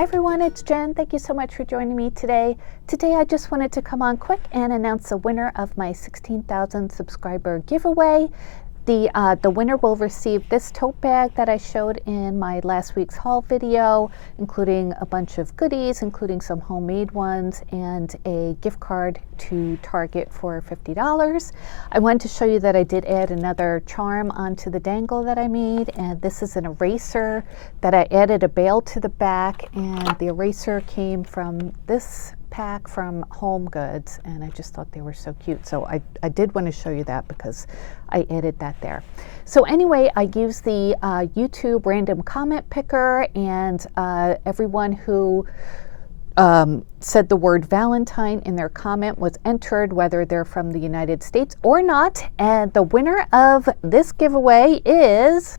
Hi everyone, it's Jen. Thank you so much for joining me today. Today I just wanted to come on quick and announce the winner of my 16,000 subscriber giveaway. The winner will receive this tote bag that I showed in my last week's haul video, including a bunch of goodies, including some homemade ones, and a gift card to Target for $50. I wanted to show you that I did add another charm onto the dangle that I made, and this is an eraser that I added a bail to the back, and the eraser came from this pack from Home Goods, and I just thought they were so cute. So I did want to show you that because I added that there. So anyway, I used the YouTube random comment picker, and everyone who said the word Valentine in their comment was entered, whether they're from the United States or not. And the winner of this giveaway is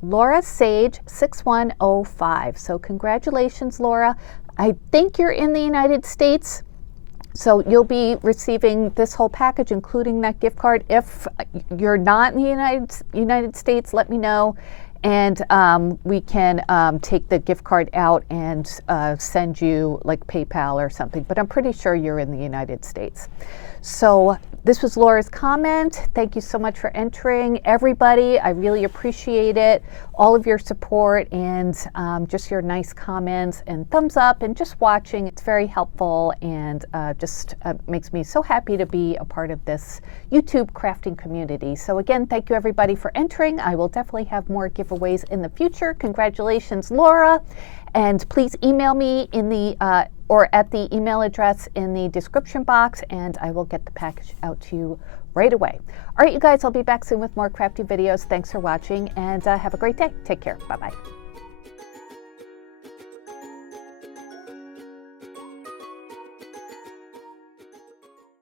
Laura Sage 6105. So congratulations, Laura. I think you're in the United States, so you'll be receiving this whole package, including that gift card. If you're not in the United States, let me know, and we can take the gift card out and send you like PayPal or something, but I'm pretty sure you're in the United States. So this was Laura's comment. Thank you so much for entering, everybody. I really appreciate it. All of your support and just your nice comments and thumbs up and just watching. It's very helpful and just makes me so happy to be a part of this YouTube crafting community. So again, thank you everybody for entering. I will definitely have more giveaways in the future. Congratulations, Laura. And please email me in the or at the email address in the description box, and I will get the package out to you right away. All right, you guys, I'll be back soon with more crafty videos. Thanks for watching, and have a great day. Take care. Bye-bye.